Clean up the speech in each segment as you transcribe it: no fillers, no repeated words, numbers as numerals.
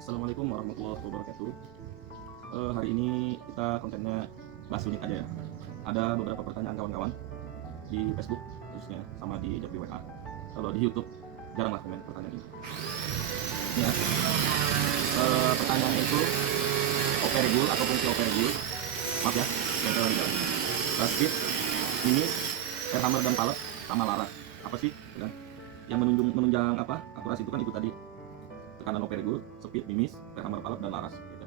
Assalamualaikum warahmatullahi wabarakatuh. Hari ini kita kontennya bahas unit aja ya. Ada beberapa pertanyaan kawan-kawan di Facebook khususnya sama di WA. Kalau di YouTube jarang lah komen pertanyaan ini. Ini ya. Pertanyaannya itu OP regul atau fungsi OP regul. Maaf ya, yang terlalu jauh. Speed, minis, air hammer dan pallet sama laras. Apa sih? Ya? Yang menunjang apa? Akurasi itu kan itu tadi. Tekanan OP regul, speed, mimis, air hammer, pallet dan laras. Gitu.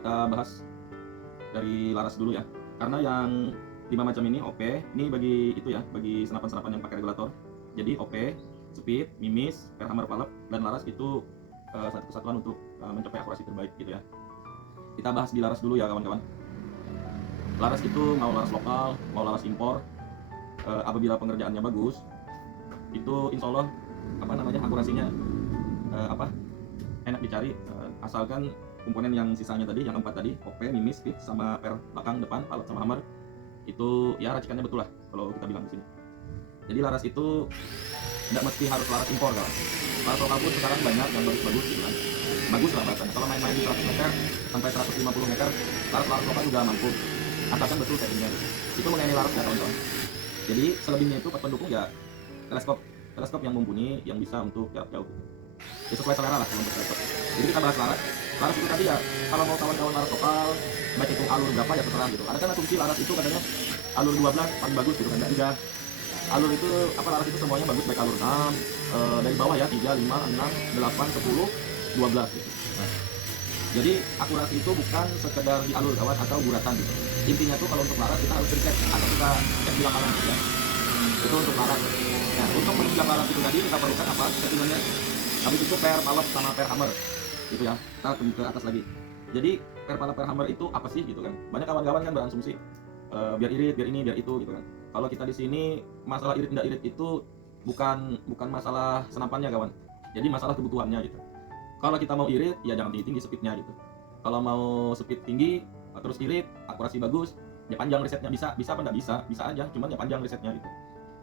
Kita bahas dari laras dulu ya. Karena yang 5 macam ini OP, ini bagi itu ya, bagi senapan-senapan yang pakai regulator. Jadi OP, speed, mimis, air hammer, pallet dan laras itu satu kesatuan untuk mencapai akurasi terbaik gitu ya. Kita bahas di laras dulu ya kawan-kawan. Laras itu mau laras lokal, mau laras impor, apabila pengerjaannya bagus, itu insya Allah akurasinya enak dicari, asalkan komponen yang sisanya tadi, yang 4 tadi, OP, mimis, speed, sama per belakang, depan, pallet sama hammer, itu ya racikannya betul lah kalau kita bilang di sini. Jadi laras itu tidak mesti harus laras impor kan. Laras lokal pun sekarang banyak yang bagus-bagus gitu kan. Bagus lah bahasanya. Kalau main-main di 100 meter sampai 150 meter, laras lokal juga mampu. Asalkan betul settingnya. Itu mengenai laras ya kawan-kawan. Jadi selebihnya itu pendukung ya teleskop yang mumpuni, yang bisa untuk jarak jauh. Ya sesuai selera lah kalau untuk teleskop. Jadi kita bahas laras. Laras itu tadi ya, kalau mau kawan-kawan laras lokal, baik itu alur berapa ya terserah gitu. Ada kan asumsi laras itu katanya alur 12 paling bagus gitu kan, enggak juga. Alur itu laras itu semuanya bagus, baik alur 6, dari bawah ya 3, 5, 6, 8, 10, 12 gitu. Nah, jadi akurasi itu bukan sekedar di alur kawan atau buratan gitu. Intinya tuh kalau untuk laras kita harus riset atau kita cek di lapangan gitu ya. Itu untuk laras. Nah, untuk menunjang laras itu tadi kita perlukan apa? Settingannya. Habis itu per pallet sama per hammer. Gitu ya. Kita ke atas lagi. Jadi per pallet per hammer itu apa sih gitu kan? Banyak kawan-kawan kan berasumsi biar irit, biar ini, biar itu gitu kan. Kalau kita di sini masalah irit tidak irit itu bukan masalah senapannya kawan. Jadi masalah kebutuhannya gitu. Kalau kita mau irit ya jangan tinggi speednya gitu. Kalau mau speed tinggi terus irit, akurasi bagus, ya panjang risetnya bisa apa enggak bisa aja, cuman ya panjang risetnya gitu.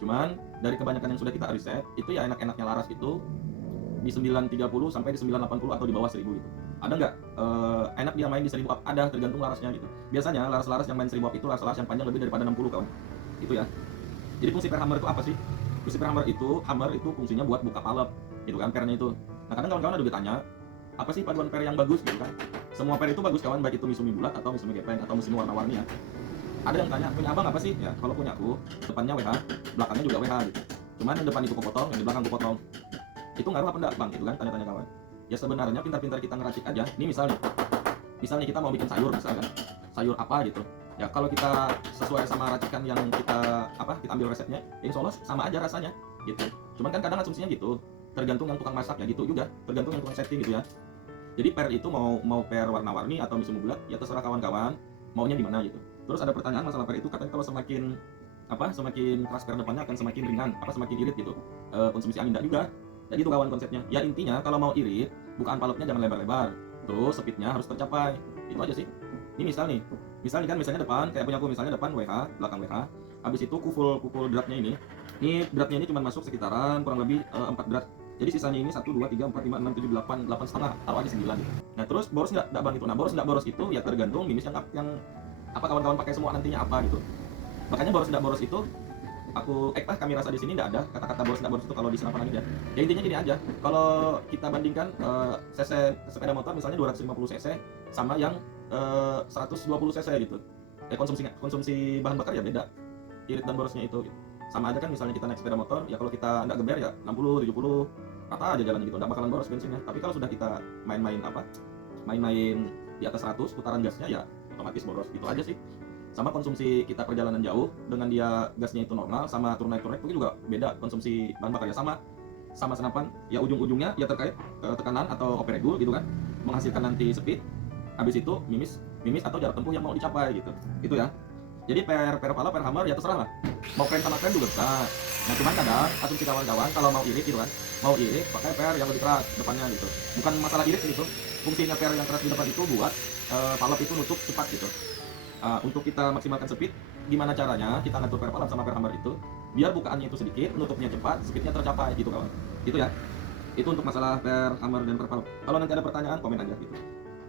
Cuman dari kebanyakan yang sudah kita riset itu ya enak-enaknya laras itu di 930 sampai di 980 atau di bawah 1000 gitu. Ada nggak enak dia main di 1000 up? Ada, tergantung larasnya gitu. Biasanya laras-laras yang main 1000 up itu laras-laras yang panjang lebih daripada 60 kawan. Itu ya. Jadi fungsi per hammer itu apa sih? Fungsi per hammer itu fungsinya buat buka pallet gitu kan, pernya itu. Nah kadang kawan-kawan ada juga tanya, apa sih paduan per yang bagus gitu kan? Semua per itu bagus kawan, baik itu Misumi bulat atau Misumi gepeng atau Misumi warna-warni ya. Ada yang tanya, punya abang apa sih? Ya kalau punya aku, depannya WH, belakangnya juga WH gitu. Cuman yang depan itu kupotong, yang di belakang kupotong. Itu ngaruh apa enggak bang gitu kan, tanya-tanya kawan. Ya sebenarnya pintar-pintar kita ngeracik aja. Ini misalnya kita mau bikin sayur misalkan, sayur apa gitu ya, kalau kita sesuai sama racikan yang kita ambil resepnya ya insya Allah sama aja rasanya gitu. Cuman kan kadang asumsinya gitu, tergantung yang tukang masak ya gitu juga, tergantung yang tukang setting gitu ya. Jadi per itu mau per warna-warni atau Misumi bulat ya terserah kawan-kawan maunya gimana gitu. Terus ada pertanyaan masalah per itu, katanya kalau semakin keras per depannya akan semakin ringan, semakin irit gitu, konsumsi angin enggak juga. Jadi itu kawan konsepnya. Ya intinya kalau mau irit, bukaan palletnya jangan lebar-lebar. Terus speednya harus tercapai. Itu aja sih. Ini misalnya depan, kayak punya aku misalnya depan WH, belakang WH. Habis itu kuful dratnya ini. Ini dratnya ini cuma masuk sekitaran kurang lebih 4 drat. Jadi sisanya ini 1, 2, 3, 4, 5, 6, 7, 8, 8 setengah. Taruh aja 9 gitu. Nah terus boros nggak bang itu? Nah boros nggak boros itu ya tergantung mimis yang apa kawan-kawan pakai semua nantinya apa gitu. Makanya boros nggak boros itu kami rasa di sini tidak ada kata-kata boros nggak boros itu kalau di senapan angin ya. Ya intinya gini aja, kalau kita bandingkan cc sepeda motor misalnya 250 cc sama yang 120 cc gitu, ya konsumsi bahan bakar ya beda, irit dan borosnya itu gitu. Sama aja kan misalnya kita naik sepeda motor ya, kalau kita nggak geber ya 60 70 rata aja jalan gitu, nggak bakalan boros bensinnya. Tapi kalau sudah kita main-main di atas 100 putaran gasnya ya otomatis boros. Itu aja sih. Sama konsumsi kita perjalanan jauh dengan dia gasnya itu normal, sama turun naik itu juga beda konsumsi bahan bakar ya. Sama senapan ya ujung-ujungnya ya terkait tekanan atau OP regul gitu kan, menghasilkan nanti speed, habis itu mimis atau jarak tempuh yang mau dicapai gitu. Itu ya. Jadi per pala per hammer ya terserah lah, mau frame sama frame juga bisa. Nah cuman kadang asumsi kawan-kawan kalau mau irit gitu kan, mau irit pakai per yang lebih keras depannya gitu. Bukan masalah irit gitu, fungsinya per yang keras di depan itu buat pallet itu nutup cepat gitu. Untuk kita maksimalkan speed, gimana caranya kita ngatur per pallet sama per hammer itu biar bukaannya itu sedikit, nutupnya cepat, speednya tercapai gitu kawan. Gitu ya. Itu untuk masalah per hammer dan per palu. Kalau nanti ada pertanyaan komen aja gitu.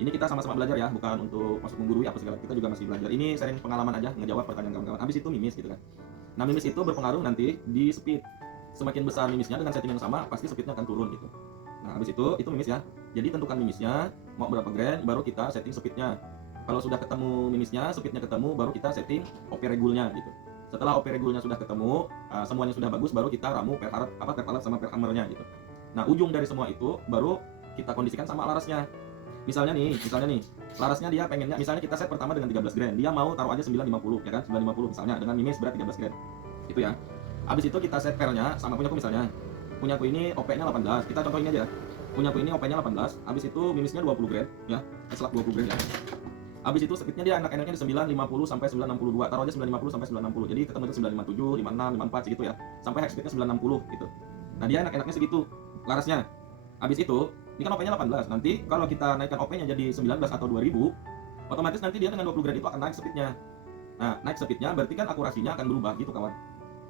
Ini kita sama-sama belajar ya, bukan untuk masuk menggurui apa segala. Kita juga masih belajar. Ini sharing pengalaman aja, ngejawab pertanyaan kawan-kawan. Habis itu mimis gitu kan. Nah, mimis itu berpengaruh nanti di speed. Semakin besar mimisnya dengan setting yang sama, pasti speednya akan turun gitu. Nah, habis itu mimis ya. Jadi tentukan mimisnya, mau berapa grand, baru kita setting speednya. Kalau sudah ketemu mimisnya, speednya ketemu, baru kita setting OP regulnya gitu. Setelah OP regulnya sudah ketemu, semuanya sudah bagus, baru kita ramu per palet sama per hammernya gitu. Nah, ujung dari semua itu baru kita kondisikan sama larasnya. Misalnya nih, larasnya dia pengennya, misalnya kita set pertama dengan 13 grand, dia mau taruh aja 950 ya kan, 950 misalnya, dengan mimis berat 13 grand. Itu ya. Habis itu kita set pernya sama punyaku misalnya. Punyaku ini OP-nya 18. Kita contoh ini aja. Punyaku ini OP-nya 18, habis itu mimisnya 20 grand ya. Selak 20 grand ya. Habis itu speednya dia enak-enaknya di 950 sampai 962. Taruh aja 950 sampai 960. Jadi ketemu itu 957, 56, 54 segitu ya. Sampai hex speednya 960 gitu. Nah, dia enak-enaknya segitu larasnya. Habis itu, ini kan OP-nya 18. Nanti kalau kita naikkan OP-nya jadi 19 atau 2000, otomatis nanti dia dengan 20 grand itu akan naik speednya. Nah, naik speednya berarti kan akurasinya akan berubah gitu kawan.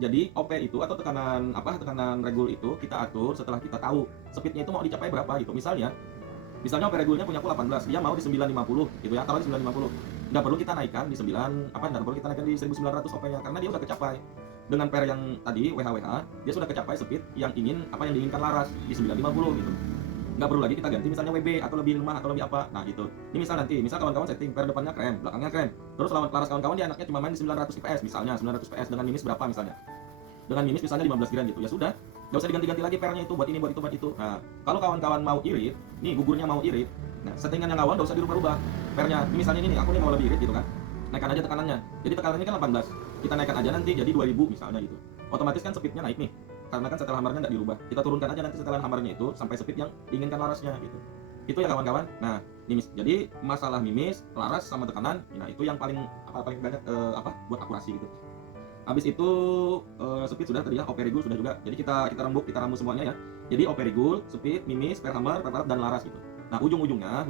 Jadi OP itu atau tekanan regul itu kita atur setelah kita tahu speednya itu mau dicapai berapa gitu. Misalnya OP regulnya punya aku 18, dia mau di 950 gitu ya, taruh di 950. Nggak perlu kita naikkan di 1900 OP-nya karena dia udah kecapai. Dengan pair yang tadi WH dia sudah kecapai speed yang diinginkan laras di 950 gitu. Nggak perlu lagi kita ganti misalnya WB atau lebih lemah atau lebih apa. Nah gitu. Ini misal kawan-kawan setting pair depannya krem, belakangnya krem. Terus laras kawan-kawan dia anaknya cuma main di 900 fps misalnya, 900 fps dengan mimis berapa misalnya. Dengan mimis misalnya 15 grand gitu. Ya sudah, nggak usah diganti-ganti lagi pairnya itu buat ini, buat itu. Nah, kalau kawan-kawan mau irit, nih gugurnya mau irit. Nah, settingan yang awal nggak usah dirubah-rubah. Pairnya, ini misalnya ini nih, aku nih mau lebih irit gitu kan. Naikkan aja tekanannya. Jadi tekanannya kan 18. Kita naikkan aja nanti jadi 2000 misalnya gitu. Otomatis kan speednya naik nih. Karena kan setelah hammernya nggak dirubah. Kita turunkan aja nanti setelah hammernya itu sampai speed yang diinginkan larasnya gitu. Itu ya kawan-kawan. Nah, mimis. Jadi masalah mimis, laras sama tekanan, nah itu yang paling banyak buat akurasi gitu. Habis itu speed sudah tadi ya, OP regul sudah juga. Jadi kita ramu semuanya ya. Jadi OP regul, speed, mimis, per hammer, per palet dan laras gitu. Nah, ujung-ujungnya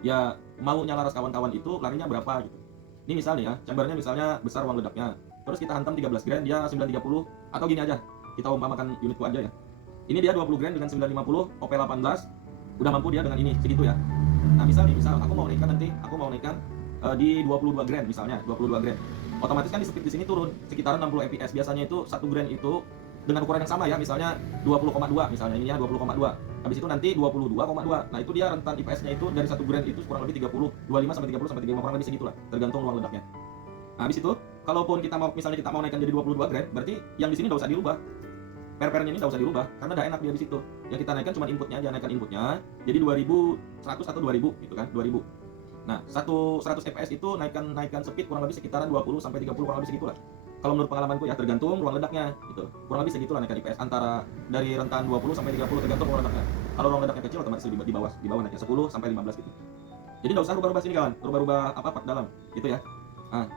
ya maunya laras kawan-kawan itu larinya berapa gitu. Ini misalnya ya, chambernya misalnya besar ruang ledaknya. Terus kita hantam 13 grand dia 930 atau gini aja. Kita umpamakan unitku aja ya. Ini dia 20 grand dengan 950, OP 18. Udah mampu dia dengan ini segitu ya. Nah, misal aku mau naikkan di 22 grand misalnya, 22 grand. Otomatis kan di speed di sini turun sekitaran 60 fps. Biasanya itu 1 grand itu dengan ukuran yang sama ya, misalnya 20,2 misalnya ini ya 20,2. Habis itu nanti 22,2. Nah, itu dia rentan IPS-nya itu dari 1 grand itu kurang lebih 30, 25 sampai 30 sampai 35 kurang lebih segitulah, tergantung ruang ledaknya. Nah, habis itu kalaupun kita mau naikkan jadi 22 grand, berarti yang di sini enggak usah dirubah. Per-pernya ini enggak usah dirubah karena udah enak dia di situ. Yang kita naikkan cuma inputnya aja, naikkan inputnya jadi 2100 atau 2000 gitu kan, 2000. Nah, 100 fps itu naikkan speed kurang lebih sekitaran 20 sampai 30 kurang lebih segitulah. Kalau menurut pengalamanku ya, tergantung ruang ledaknya gitu. Kurang lebih segitulah naikkan IPS antara dari rentan 20 sampai 30 tergantung ruang ledaknya. Kalau ruang ledaknya kecil otomatis di bawah naiknya 10 sampai 15 gitu. Jadi enggak usah rubah-rubah sini kawan, rubah-rubah part dalam gitu ya. Nah,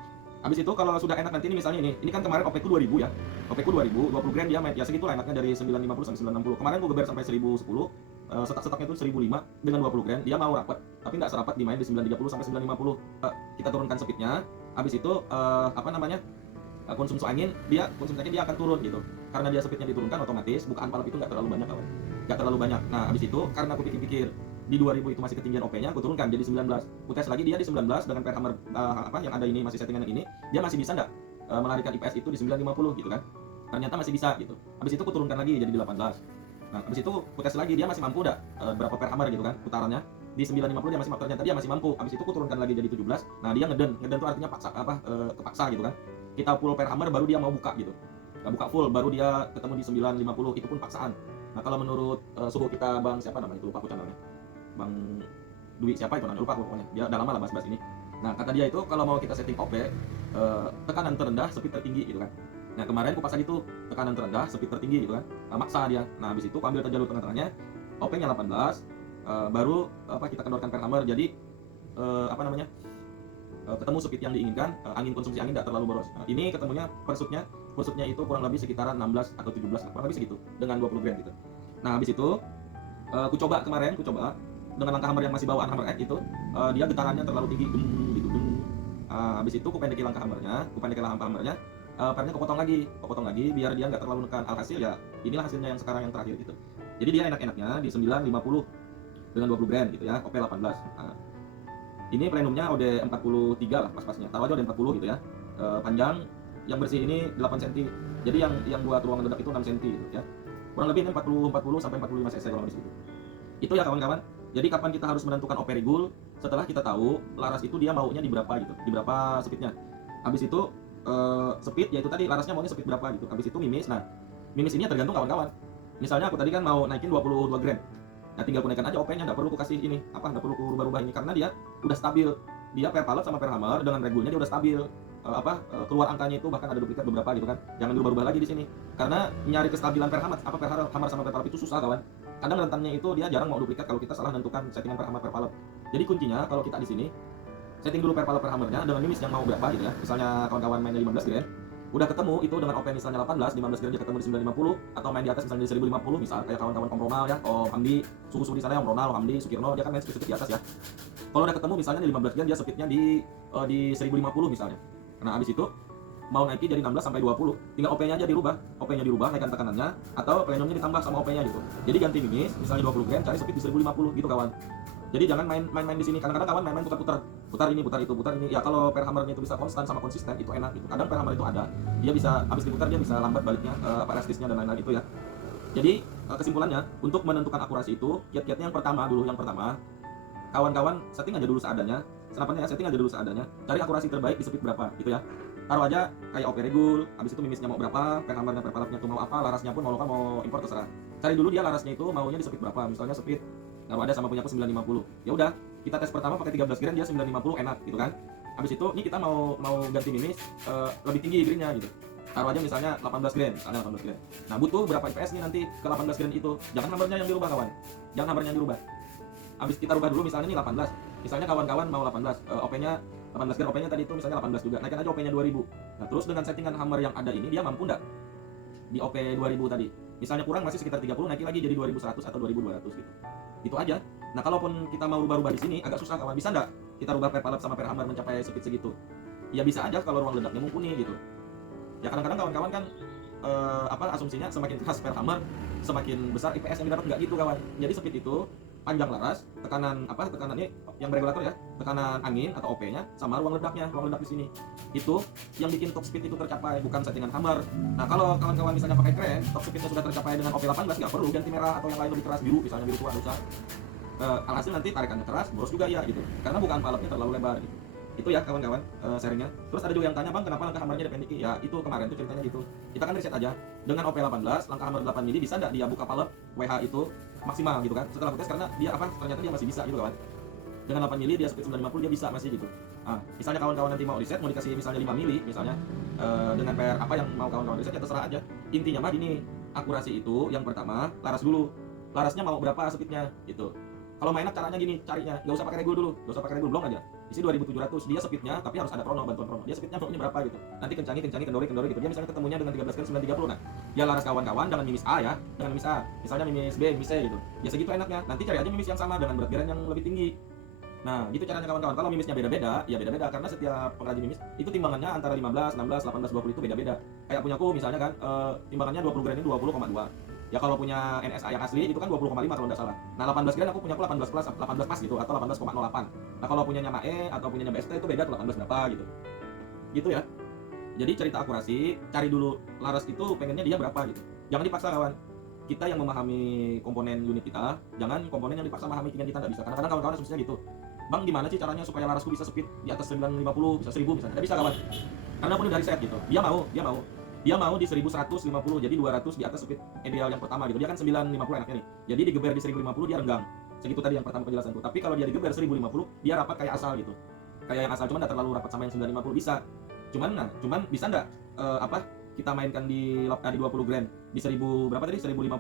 habis itu kalau sudah enak nanti ini misalnya ini kan kemarin OP ku 2000 ya. OP ku 2000, 20 grand dia main ya segitulah enaknya dari 950 sampai 960. Kemarin gua geber sampai 1010. Setak-setaknya itu 1005 dengan 20 grand. Dia mau rapat, tapi nggak serapat dimain di 930 sampai 950. Kita turunkan speednya. Habis itu konsumsi angin dia akan turun gitu. Karena dia speednya diturunkan, otomatis bukaan palap itu nggak terlalu banyak kawan. Nggak terlalu banyak. Nah, habis itu karena aku pikir-pikir di 2000 itu masih ketinggian OP-nya, aku turunkan jadi 19. Aku tes lagi dia di 19 dengan per hammer yang ada ini masih settingan yang ini, dia masih bisa nggak melarikan IPS itu di 950 gitu kan. Ternyata masih bisa gitu. Habis itu aku turunkan lagi jadi 18. Nah, habis itu aku tes lagi dia masih mampu enggak berapa per hammer gitu kan putarannya. Di 950 dia masih mampu, ternyata dia masih mampu. Habis itu aku turunkan lagi jadi 17. Nah, dia ngeden itu artinya kepaksa gitu kan. Kita full per hammer baru dia mau buka gitu. Buka full baru dia ketemu di 950, itu pun paksaan. Nah, kalau menurut suhu kita Bang siapa namanya itu lupa aku channelnya. Bang Dwi siapa itu namanya lupa aku pokoknya. Dia udah lama lah bahas-bahas ini. Nah, kata dia itu kalau mau kita setting OP tekanan terendah, speed tertinggi gitu kan. Nah, kemarin aku pasang itu tekanan terendah, speed tertinggi gitu kan. Maksa dia. Nah, habis itu aku ambil jalur tengah-tengahnya, OP-nya 18, baru kita kendorkan per hammer jadi ketemu speed yang diinginkan, konsumsi angin tidak terlalu boros. Nah, ini ketemunya per subnya itu kurang lebih sekitaran 16 atau 17 lah, kurang lebih segitu dengan 20 grand gitu. Nah, habis itu aku coba dengan langkah hammer yang masih bawaan hammer X itu, dia getarannya terlalu tinggi gitu. Habis itu aku pendeki langkah hammernya, pernya kepotong lagi biar dia nggak terlalu nekan. Alhasil ya inilah hasilnya yang sekarang yang terakhir gitu. Jadi dia enak-enaknya di 950 dengan 20 grand gitu ya, OP 18. Nah, ini plenumnya OD 43 lah pas-pasnya. Taruh aja OD 40 gitu ya. Panjang yang bersih ini 8 cm. Jadi yang buat ruangan ledak itu 6 cm gitu ya. Kurang lebih ini 40 sampai 45 cc kalau di situ. Itu ya kawan-kawan. Jadi kapan kita harus menentukan OP regul? Setelah kita tahu laras itu dia maunya di berapa gitu, di berapa speednya. Habis itu speed yaitu tadi larasnya maunya speed berapa gitu. Habis itu mimis. Nah, mimis ini tergantung kawan-kawan. Misalnya aku tadi kan mau naikin 22 gram. Nah, tinggal ku naikkan aja OP-nya, nggak perlu ku kasih ini, nggak perlu ku rubah-rubah ini karena dia udah stabil. Dia per pallet sama per hammer dengan regulnya dia udah stabil. Keluar angkanya itu bahkan ada duplikat beberapa gitu kan. Jangan dirubah-rubah lagi di sini. Karena nyari kestabilan per hammer sama per pallet itu susah kawan. Kadang rentannya itu dia jarang mau duplikat kalau kita salah menentukan settingan per hammer per pallet. Jadi kuncinya kalau kita di sini setting dulu per pallet per hammernya dengan mimis yang mau berapa gitu ya. Misalnya kawan-kawan mainnya 15 gram, udah ketemu itu dengan OP misalnya 18, 15 gram dia ketemu di 950 atau main di atas misalnya di 1050 misal kayak kawan-kawan Om Ronald ya, Om Hamdi, suku-suku di sana Om Ronald, Om Hamdi, Sukirno dia kan main speed di atas ya. Kalau udah ketemu misalnya di 15 gram dia speednya di 1050 misalnya. Nah, habis itu mau naikin jadi 16 sampai 20, tinggal OP-nya aja dirubah. OP-nya dirubah, naikkan tekanannya atau plenumnya ditambah sama OP-nya gitu. Jadi ganti mimis misalnya 20 gram cari speed di 1050 gitu kawan. Jadi jangan main-main di sini. Kadang-kadang kawan main-main putar ini, putar itu, putar ini. Ya kalau per hammernya itu bisa konstan sama konsisten itu enak gitu. Kadang per hammer itu ada, dia bisa habis diputar dia bisa lambat baliknya, elastisnya dan lain-lain itu ya. Jadi kesimpulannya untuk menentukan akurasi itu kiat-kiatnya yang pertama kawan-kawan setting aja dulu seadanya. Senapannya ya setting aja dulu seadanya. Cari akurasi terbaik di speed berapa gitu ya. Taruh aja kayak OP regul, habis itu mimisnya mau berapa, per hammernya per palletnya tuh mau apa, larasnya pun mau lokal mau impor terserah. Cari dulu dia larasnya itu maunya di speed berapa. Misalnya speed kalau ada sama punya aku 950. Ya udah, kita tes pertama pakai 13 gram dia 950 enak gitu kan. Habis itu ini kita mau ganti mimis lebih tinggi greennya gitu. Taruh aja misalnya 18 gram, misalnya 18 gram. Nah, butuh berapa IPS nih nanti ke 18 gram itu. Jangan hammernya yang dirubah kawan. Jangan hammernya yang dirubah. Habis kita rubah dulu misalnya nih 18. Misalnya kawan-kawan mau 18, OP-nya 18 gram, OP-nya tadi itu misalnya 18 juga. Naikkan aja OP-nya 2000. Nah, terus dengan settingan hammer yang ada ini dia mampu enggak di OP 2000 tadi? Misalnya kurang masih sekitar 30, naikin lagi jadi 2100 atau 2200 gitu. Itu aja. Nah, kalaupun kita mau rubah-rubah di sini agak susah kawan. Bisa nggak kita rubah per pallet sama per hammer mencapai speed segitu? Ya bisa aja kalau ruang ledaknya mumpuni gitu. Ya kadang-kadang kawan-kawan kan asumsinya semakin keras per hammer semakin besar IPS yang didapat, nggak gitu kawan. Jadi speed itu panjang laras, tekanannya yang beregulator ya, tekanan angin atau OP-nya sama ruang ledaknya, ruang ledak di sini. Itu yang bikin top speed itu tercapai, bukan settingan hammer. Nah, kalau kawan-kawan misalnya pakai kren, top speednya sudah tercapai dengan OP 18, nggak perlu ganti merah atau yang lain lebih keras, biru misalnya, biru tua usah. Alhasil nanti tarikannya keras, boros juga ya gitu. Karena bukan palletnya terlalu lebar gitu. Itu ya kawan-kawan sharingnya. Terus ada juga yang tanya, "Bang, kenapa langkah hammernya dipendiki?" Ya, itu kemarin tuh ceritanya gitu. Kita kan riset aja. Dengan OP 18, langkah hammer 8 mili bisa enggak dia buka pallet WH itu maksimal gitu kan. Setelah aku tes karena dia ternyata dia masih bisa gitu kawan. Dengan 8 mili dia speed 950 dia bisa masih gitu. Nah, misalnya kawan-kawan nanti mau riset mau dikasih misalnya 5 mili misalnya dengan PR apa yang mau kawan-kawan riset ya terserah aja. Intinya mah gini, akurasi itu yang pertama laras dulu. Larasnya mau berapa speednya gitu. Kalau mainnya caranya gini, carinya nggak usah pakai regul dulu, blong aja. Isi 2700, dia speednya tapi harus ada bantuan prono. Dia speednya maunya berapa gitu. Nanti kencangi, kendori gitu. Dia misalnya ketemunya dengan 13 kali 930. Nah, dia laras kawan-kawan dengan mimis A ya, dengan mimis A. Misalnya mimis B, mimis C gitu. Ya segitu enaknya. Nanti cari aja mimis yang sama dengan berat garan yang lebih tinggi. Nah, gitu caranya kawan-kawan. Kalau mimisnya beda-beda, ya beda-beda karena setiap pengrajin mimis itu timbangannya antara 15, 16, 18, 20 itu beda-beda. Kayak punyaku misalnya kan timbangannya 20 gram ini 20,2. Ya kalau punya NSA yang asli itu kan 20,5 kalau nggak salah. Nah 18 gram aku punya 18 plus 18 pas gitu atau 18,08. Nah kalau punyanya MAE atau punyanya BST itu beda tuh 18 berapa gitu. Gitu ya. Jadi cerita akurasi, cari dulu laras itu pengennya dia berapa gitu. Jangan dipaksa kawan. Kita yang memahami komponen unit kita, jangan komponen yang dipaksa memahami keinginan kita, nggak bisa. Kadang-kadang kawan-kawan asumsinya gitu. Bang, gimana sih caranya supaya larasku bisa speed di atas 950, bisa 1000 misalnya. Nggak bisa kawan. Karena pun dari set gitu. Dia mau di 1150, jadi 200 di atas speed ideal yang pertama gitu. Dia kan 950 enaknya nih. Jadi digeber di 1050 dia renggang. Segitu tadi yang pertama penjelasanku. Tapi kalau dia digeber 1050, dia rapat kayak asal gitu. Kayak yang asal cuman enggak terlalu rapat sama yang 950 bisa. Cuman bisa enggak kita mainkan di 20 gram di 1000 berapa tadi? 1150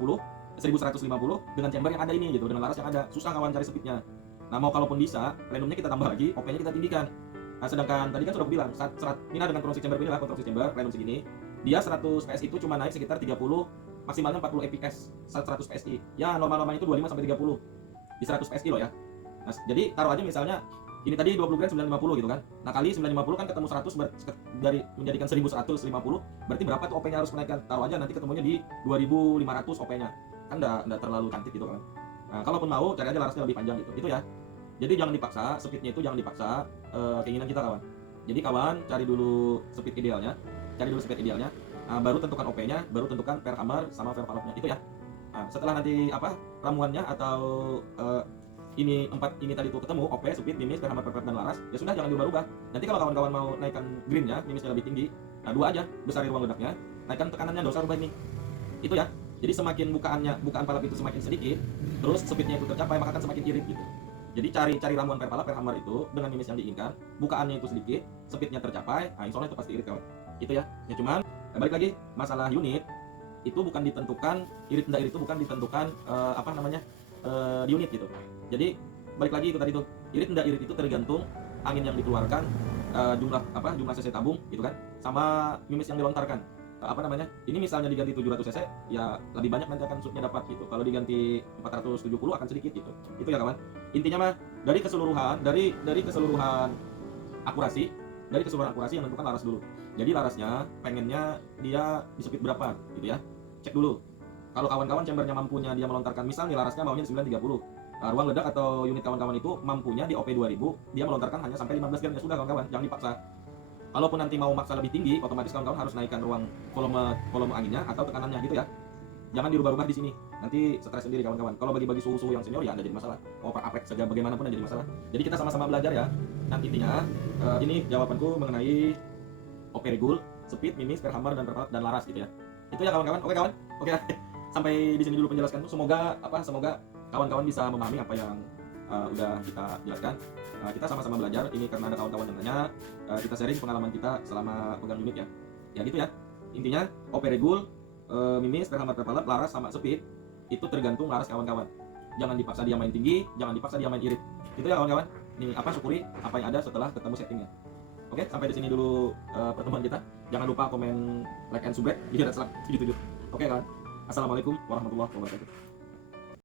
dengan chamber yang ada ini gitu, dengan laras yang ada. Susah kawan cari speednya. Nah, mau kalaupun bisa, plenumnya kita tambah lagi, OP-nya kita tinggikan. Nah, sedangkan tadi kan sudah aku bilang, ini dengan konstruksi chamber ini lah, konstruksi chamber plenum segini. Dia 100 PS itu cuma naik sekitar 30, maksimalnya 40 fps 100 PSI. Ya normal-normalnya itu 25 sampai 30 di 100 PSI loh ya. Nah, jadi taruh aja misalnya ini tadi 20 gram 950 gitu kan. Nah, kali 950 kan ketemu 100 dari menjadikan 1150, berarti berapa tuh OP-nya harus menaikkan? Taruh aja nanti ketemunya di 2500 OP-nya. kan nggak terlalu cantik gitu kan. Nah, kalaupun mau cari aja larasnya lebih panjang gitu. Itu ya. Jadi jangan dipaksa, speednya itu jangan dipaksa keinginan kita kawan. Jadi kawan cari dulu speed idealnya, baru tentukan OP-nya, baru tentukan per hammer sama per palletnya itu ya. Nah, setelah nanti ramuannya atau ini tadi tuh ketemu OP, speed, mimis, per hammer, per dan laras, ya sudah jangan diubah-ubah. Nanti kalau kawan-kawan mau naikkan greennya, mimisnya lebih tinggi, nah dua aja, besarin ruang ledaknya, naikkan tekanannya, nggak usah rubah ini. Itu ya. Jadi semakin bukaan pallet itu semakin sedikit, terus speednya itu tercapai, maka akan semakin irit gitu. Jadi cari ramuan per pallet, per hammer itu dengan mimis yang diinginkan, bukaannya itu sedikit, speednya tercapai, nah insya Allah itu pasti irit kawan. Itu ya. Ya cuman balik lagi masalah unit itu bukan ditentukan irit tidak irit itu bukan ditentukan di unit gitu. Jadi balik lagi itu tadi tuh, irit tidak irit itu tergantung angin yang dikeluarkan, jumlah cc tabung gitu kan, sama mimis yang dilontarkan. Ini misalnya diganti 700 cc ya lebih banyak nanti akan shootnya dapat gitu. Kalau diganti 470 akan sedikit gitu. Itu ya kawan. Intinya mah dari keseluruhan akurasi yang menentukan laras dulu. Jadi larasnya pengennya dia di speed berapa gitu ya. Cek dulu. Kalau kawan-kawan chambernya mampunya dia melontarkan, misal nih larasnya maunya 930. Ruang ledak atau unit kawan-kawan itu mampunya di OP 2000 dia melontarkan hanya sampai 15 gram, ya sudah kawan-kawan, jangan dipaksa. Kalaupun nanti mau maksa lebih tinggi, otomatis kawan-kawan harus naikkan ruang volume anginnya atau tekanannya gitu ya. Jangan dirubah-rubah di sini. Nanti stres sendiri kawan-kawan. Kalau bagi suhu-suhu yang senior ya ada jadi masalah. Mau per apex saja bagaimanapun ada jadi masalah. Jadi kita sama-sama belajar ya. Nanti intinya ini jawabanku mengenai OP regul, speed, mimis, per hammer dan per pallet dan laras gitu ya. Itu ya kawan-kawan. Oke kawan. Oke. Sampai di sini dulu penjelasanku. Semoga kawan-kawan bisa memahami apa yang udah kita jelaskan. Kita sama-sama belajar ini karena ada kawan-kawan yang nanya, kita sharing pengalaman kita selama pegang unit ya. Ya gitu ya. Intinya OP regul, mimis, per hammer, per pallet, laras sama speed itu tergantung laras kawan-kawan. Jangan dipaksa dia main tinggi, jangan dipaksa dia main irit. Itu ya kawan-kawan. Nih syukuri apa yang ada setelah ketemu settingnya. Oke, sampai di sini dulu pertemuan kita. Jangan lupa komen, like and subscribe jika ada salah video. Oke kawan. Assalamualaikum warahmatullahi wabarakatuh.